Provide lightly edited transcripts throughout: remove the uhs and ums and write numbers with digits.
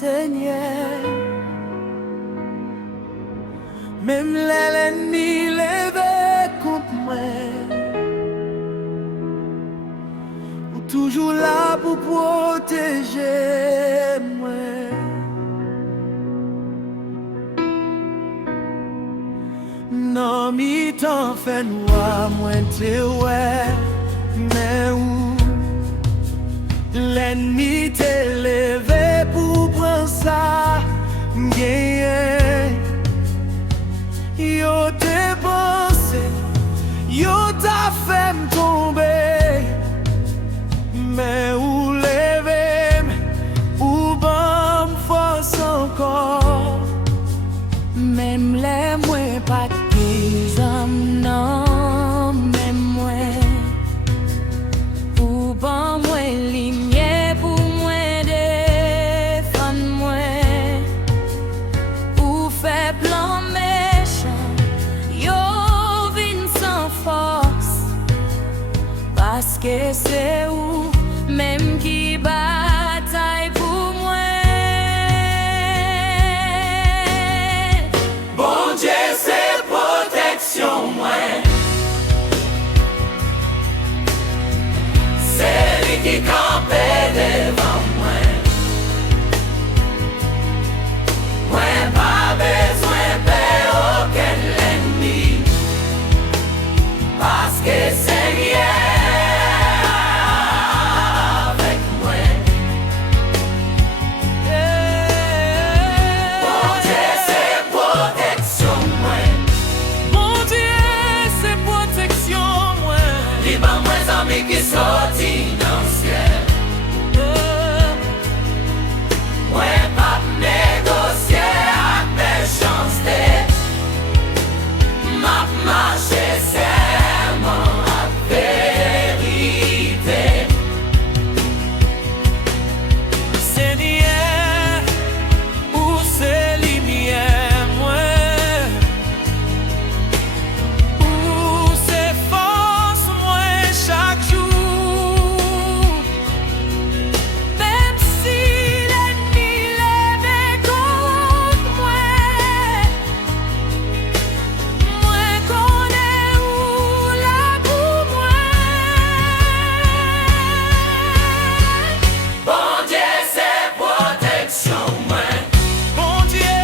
Seigneur. Même l'ennemi levé contre moi, ou toujours là pour protéger moi. Non, mi t'en fait noir, moins t'es ouais, mais où l'ennemi t'est levé pour prendre ça, gagner. Yo t'es pensé, yo t'a fait me tomber, mais où lever, où bon me force encore. Même les moins pas des hommes, non, même moi. Ou bon moi lumière pour moi défendre moi. Ou fait plan méchant, yo vin sans force. Parce que c'est où même qui bataille pour moi. Bon Dieu, c'est protection, moi. C'est lui qui campait devant moi. Moi, pas besoin de aucun ennemi. Parce que Seigneur avec moi. Bon Dieu, c'est protection, moi. Bon Dieu, c'est protection, moi. Les bons moins amis qui sortent dans le ciel. Moi, pas négocier avec méchanceté. M'a marché serment à vérité. Seigneur, où c'est lumière, moi? Où c'est force, moi, chaque jour? Même si l'ennemi levé contre moi, moi connais où là pour moi. Bon Dieu, c'est protection, moi. Bon Dieu,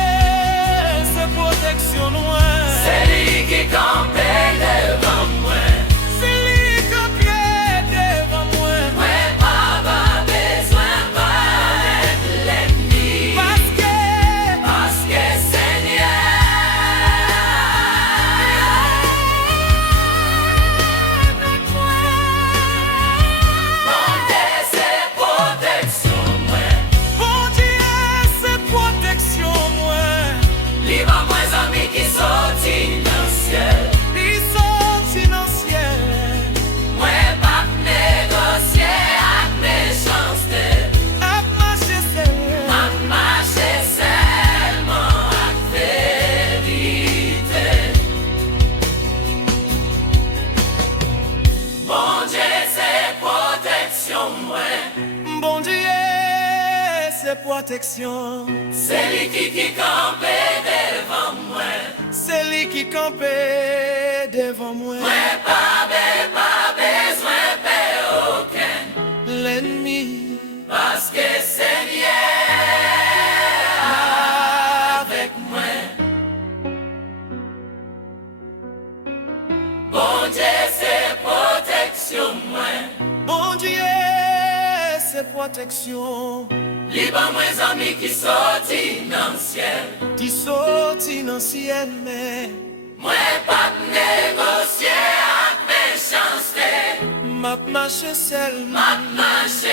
c'est protection, moi. C'est lui qui campait devant moi. C'est lui qui campait devant moi. Moi, pas besoin de l'ennemi. Parce que Seigneur avec moi. Bon Dieu, c'est protection, moi. Bon Dieu, c'est protection, moi. Les bons moins amis qui sortent dans le ciel. Ils sortent dans le ciel. Moi, pas négocier avec méchanceté. M'a marché seulement avec vérité. Bon Dieu, c'est protection, moi. Bon Dieu, c'est protection. C'est lui qui campait devant moi. C'est lui qui campait devant moi. Moi, pas besoin de aucun l'ennemi. Parce que Seigneur avec moi. Bon Dieu, c'est protection, moi. Bon Dieu, c'est protection. Les bons moins amis qui sortent dans le ciel. Qui sortent dans le ciel, mais moi, pas négocier avec méchanceté. M'a marché seulement. M'a marché